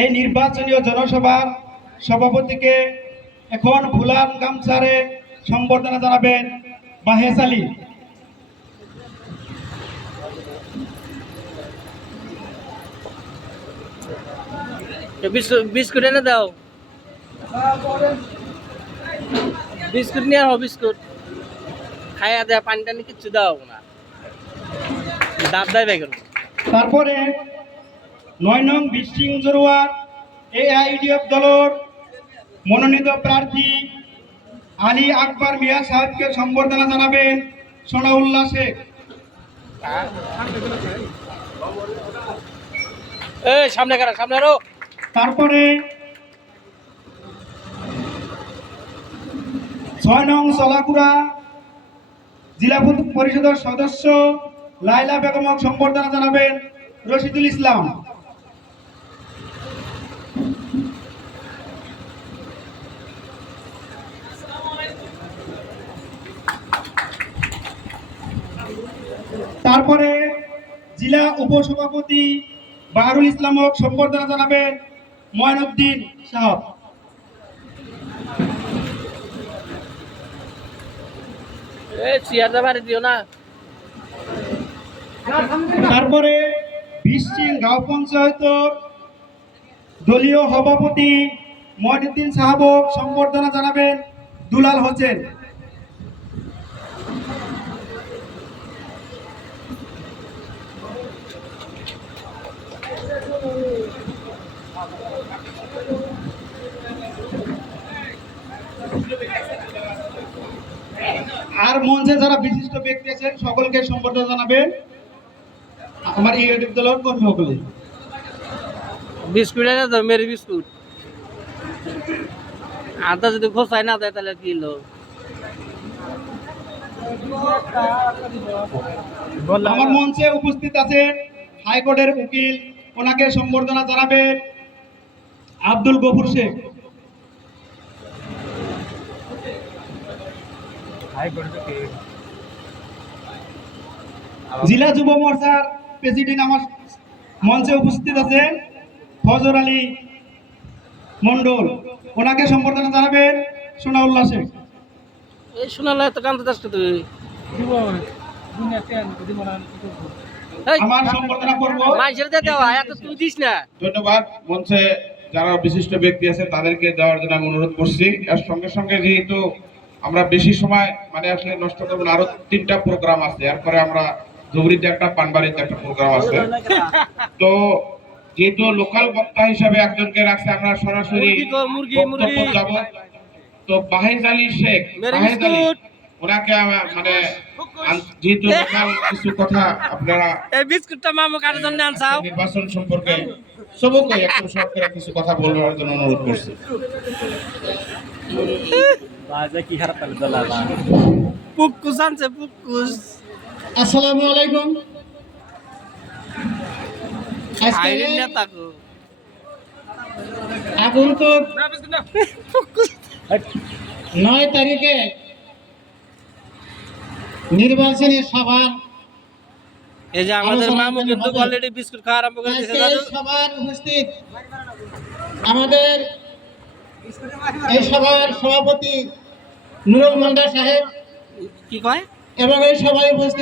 এই নির্বাচনীয় জনসভার সভাপতিকে এখন ফুলার গামছারে সম্বর্ধনা জানাবেন মাহেশ আলী। বিস্কুট এনে দাও, বিস্কুট নিয়ে আও, বিস্কুট খাইয়া দেয়, পানি টানি কিচ্ছু দাও না, দাঁত দেয় বেগুন। তারপরে ৯ নং বিশিং জরুয়ার AIDF দলের মনোনীত প্রার্থী আলী আকবর মিয়া সাহেবকে সম্বর্ধনা জানাবেন সোনাউল্লাহ শেখ। সামনে কারা, সামনে আরো। তারপরে ৬ নং চলাকুড়া জেলা পরিষদের সদস্য লাইলা বেগমকে সম্বর্ধনা জানাবেন রশিদুল ইসলাম। তারপরে জেলা উপসভাপতি বাহারুল ইসলামকে সম্বর্ধনা জানাবেন ময়নুদ্দিন সাহেব। তারপরে বিশিং গাঁও পঞ্চায়েতের দলীয় সভাপতি ময়নুদ্দিন সাহেবকে সম্বর্ধনা জানাবেন দুলাল হোসেন। আর মঞ্চে যারা বিশিষ্ট ব্যক্তি আছেন সকলকে সম্বর্ধনা জানাবেন আমার ইউটিউব দলের কর্মী সকলে। বিস্কুট এনে দাও, মেরি বিস্কুট। আদা যদি খোসায় না দেয় তাহলে কি হলো? আমার মঞ্চে উপস্থিত আছেন হাইকোর্টের উকিল, ওনাকে সম্বর্ধনা জানাবেন আব্দুল গফুর শেখ। জেলা যুব মোর্চার প্রেসিডেন্ট আমার মঞ্চে উপস্থিত আছেন ফজর আলী মন্ডল, ওনাকে সম্বর্ধনা জানাবেন সোনাউল্লাহ শেখ। এই শোনালে তো কান্দতে আসছো তুই। আমার সম্বর্ধনা করব মাইজের দে দেওয়া, এত তুই দিস না। ধন্যবাদ। মঞ্চে যারা বিশিষ্ট ব্যক্তি আছে তাদেরকে দেওয়ার জন্য আমি অনুরোধ করছি। এর সঙ্গে সঙ্গে যেহেতু আমরা বেশি সময় আসলে নষ্ট করবো না, আরো 3টা প্রোগ্রাম আছে, এরপরে আমরা ধুবড়িতে একটা, পানবাড়িতে একটা প্রোগ্রাম আছে। তো যেহেতু লোকাল বক্তা হিসাবে একজনকে রাখছে, আমরা সরাসরি বক্তব্য যাব। তো বাহেজ আলী শেখ, বাহেজ আলী, ওনাকে যেহেতু লোকাল কিছু কথা আপনারা এই বিস্কুটটা মামু কার জন্য আনছাও, নির্বাচন সম্পর্কে সবকে একটু সরকার কিছু কথা বলবার জন্য অনুরোধ করছি। কি খারাপ করে দলা না পুকুস আনছে, পুকুস। আসসালামু আলাইকুম। আইরেন না তাকো এখন তো 9 তারিখে নির্বাচনী সভার এই যে আমাদের মামু কিন্তু অলরেডি বিস্কুট খাওয়া আরম্ভ করে দিয়েছে। দাদু সবার উপস্থিত আমাদের এই সভার সভাপতি নুরুল মন্ডা সাহেব কি কয় এবং এই সভায় উপস্থিত